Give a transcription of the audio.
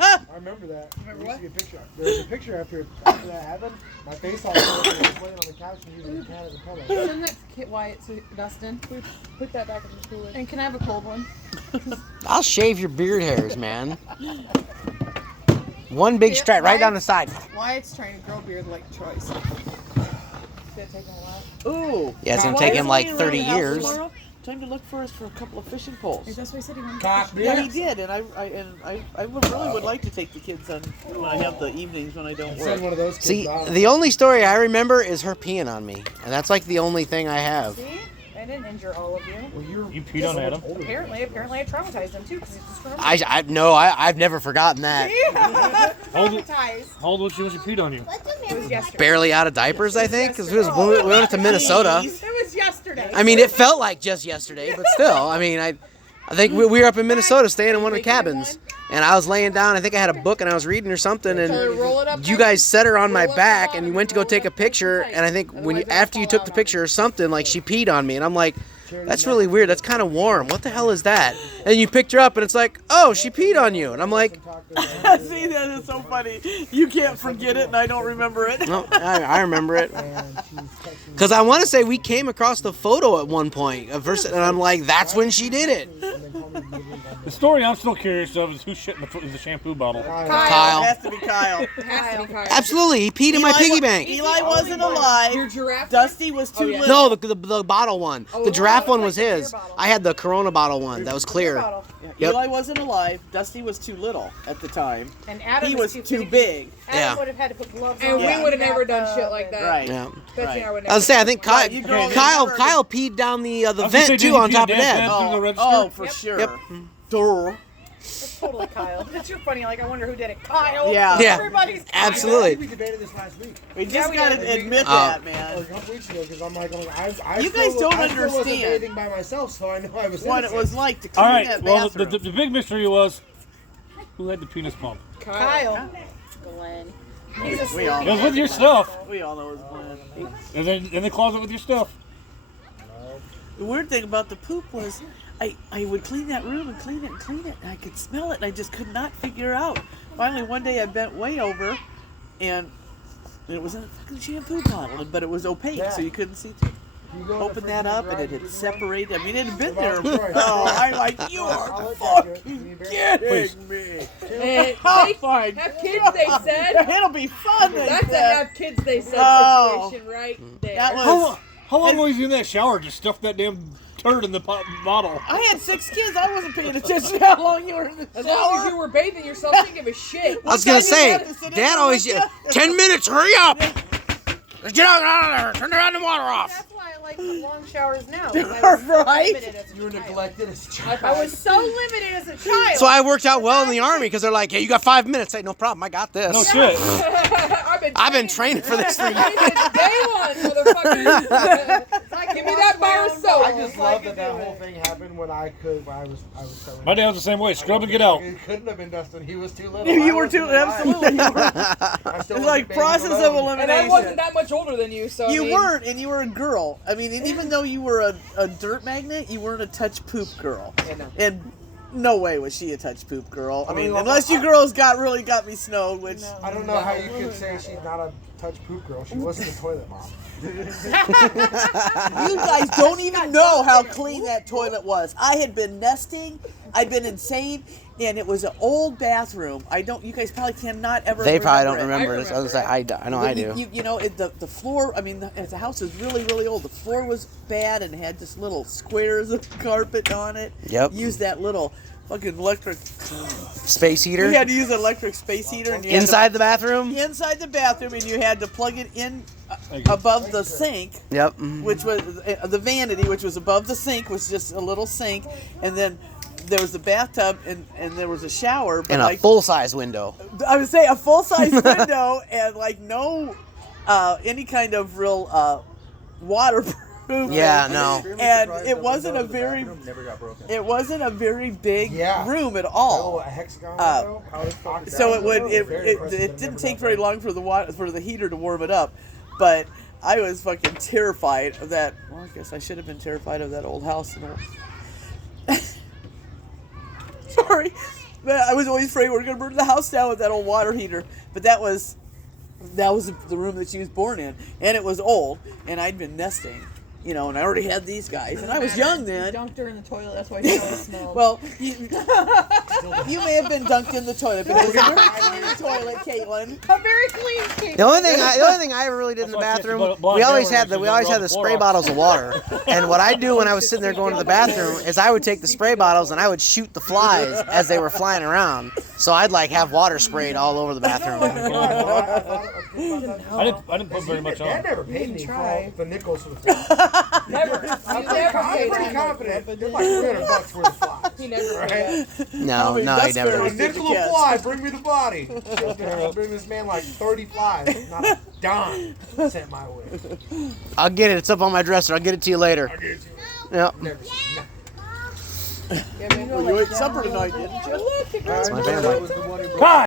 I remember that. Remember We used what? to get a picture. There was a picture after that happened. My face all over. I was laying on the couch and using the cat as a pillow. Send that to Wyatt to Dustin. Put that back in the cooler. And can I have a cold one? I'll shave your beard hairs, man. One big strap right down the side. Wyatt's trying to grow beard like Troy's. It's taking a while. Ooh. Yeah, it's gonna Why take is him like Wayne 30 around the house years. tomorrow? Time to look for us for a couple of fishing poles. That's why I said he wanted Cock to Yeah, beer. he did, and I really would like to take the kids on when I have the evenings when I don't Send work. one of those kids See, off. the only story I remember is her peeing on me, and that's like the only thing I have. See? I didn't injure all of you. Well, You peed on Adam? Apparently I traumatized him too because he's just I've never forgotten that. How old traumatized. how old was she when she peed on you? It was yesterday. Barely out of diapers, I think, because we went to Minnesota. It was yesterday. I mean, it felt like just yesterday, but still. I mean, I think we were up in Minnesota staying in one of the cabins, and I was laying down. I think I had a book and I was reading or something, and roll it up. you guys set her on my Roll up back, the and you bottom, went to go roll it take a up nice and picture, tight. and I think when you Otherwise after you it'll took fall the out picture or something, like she peed on me, and I'm like, that's really weird. That's kind of warm. What the hell is that? And you picked her up, and it's like, oh, she peed on you, and I'm like, See, that is so funny. You can't forget it, and I don't remember it. no, I remember it. Because I want to say we came across the photo at one point, and I'm like, that's when she did it. The story I'm still curious of is who shit in the shampoo bottle. Kyle. It has to be Kyle. Has to be Kyle. Absolutely, he peed in my piggy bank. Eli wasn't Your alive. giraffe. Dusty was too yeah. little. No, the bottle one. Oh, The giraffe one was like the beer his. bottle. I had the Corona bottle one. That was clear. Bottle. Yep. Eli wasn't alive. Dusty was too little at the time. And Adam He was too too finicky. big. Adam Yeah. would have had to put gloves on. And we Yeah. would have never done shit like that. Right. Yeah. Betsy and I Right. would I was saying, I think Right, you girls Kyle never- peed down the I was gonna vent say, too did on you top do of the that. dance through the register? Oh, for Yep. sure. Yep. Duh. It's totally Kyle. It's just funny. Like I wonder who did it. Kyle. Yeah. Yeah. Everybody's Kyle. Absolutely. We debated this last week. We Yeah, just we gotta did. admit Oh. that, Or a man. couple weeks ago, because I'm like, I You still guys don't I still wasn't understand. bathing by myself, so I know I was What it innocent. was like to clean All right. that Well, bathroom. the big mystery was who had the penis pump. Kyle. Glenn. He's a We all It was know. with your stuff, We all know it was Glenn. and then in the closet with your stuff. The weird thing about the poop was I would clean that room and clean it, and I could smell it, and I just could not figure out. Finally, one day I bent way over, and it was in a fucking shampoo bottle, but it was opaque, so you couldn't see through. You go in the Open that up, and it had separated. I mean, it had been there. Right. Oh, I'm like, you I'll are let that go. fucking Please. kidding me. And Oh they my have kids, they said. It'll be fun. They That's a said. have kids, they said Oh. situation right there. That was. How long were you in that shower? Just stuff that damn turd in the bottle. I had 6 kids. I wasn't paying attention to how long you were in the As long as you shower. were bathing yourself, you didn't give a shit. I was gonna time did you say, have to sit in Dad there always with ya? 10 minutes. Hurry up! Get out of there! Turn the goddamn water off. That's why I like the long showers now. 'Cause I was so Right? limited as a You were child. neglected as a child. I was so limited as a child. So I worked out well in the army because they're like, hey, you got 5 minutes. Hey, no problem. I got this. No shit. I've I've been training for this for years. Day one, motherfucker. Give me that bar of soap. I just love that whole thing happened when I was telling My dad was the same way. Scrub and get out. It couldn't have been Dustin. He was too little. You I were wasn't too alive. absolutely. You were, I still it's wasn't like bathing process of alone. And I wasn't elimination. that much older than you, so I You mean, weren't, and you were a girl. I mean, and even though you were a dirt magnet, you weren't a touch poop girl. And no way was she a touch poop girl. I mean, unless you girls really got me snowed, which I don't know how you could say she's not a touch poop girl. She wasn't a toilet mom. you guys don't even know how clean that toilet was. I had been nesting, I'd been insane, and it was an old bathroom. You guys probably cannot ever They probably don't it. remember this. I was like, I know I do. You know, the floor, I mean, the house was really, really old. The floor was bad and it had just little squares of carpet on it. Yep. Used that little fucking electric, Space heater? you had to use an electric space heater. And you had to- Inside the bathroom? inside the bathroom, and you had to plug it in above the sink, Yep. which was the vanity, which was above the sink, was just a little sink, and then there was a bathtub and there was a shower. But And a like, full-size window. I would say a full size window and like no any kind of real waterproof. Yeah, no. And it wasn't a very big Yeah. room at Oh, all. a hexagon Uh, window? How the fuck is So that it would window? Very it impressive. I've didn't never take done very that. long for the heater to warm it up, but I was fucking terrified of that. Well, I guess I should have been terrified of that old house. Sorry, But I was always afraid we were going to burn the house down with that old water heater. But that was the room that she was born in, and it was old, and I'd been nesting, you know, and I already had these guys, and I was young You then. dunked her in the toilet. That's why she always smelled. Well, you may have been dunked in the toilet, but it was a very clean toilet, Caitlin. a very clean cake. The only thing I ever really did in the That's why she bathroom, has blonde we always hair had when the she runs the spray floor off. bottles of water. And what I'd do when I was sitting there going to the bathroom is I would take the spray bottles and I would shoot the flies as they were flying around. So I'd like have water sprayed all over the bathroom. I didn't put very much Dad on. never paid me for try. all the nickels for the flies. Never. I'm You never paid pretty him. confident. They're like $300 for the flies. He never Right? paid that. No, mean, no, he that's never fair. A did. nickel a Yes. fly, bring me the body. I bring this man like 30 flies, not a dime sent my way. I'll get it. It's up on my dresser. I'll get it to you later. I get it to you. Yep. Never seen that. Yeah, man. Well, you ate supper tonight, didn't you? All right, my that family. was the one who brought- God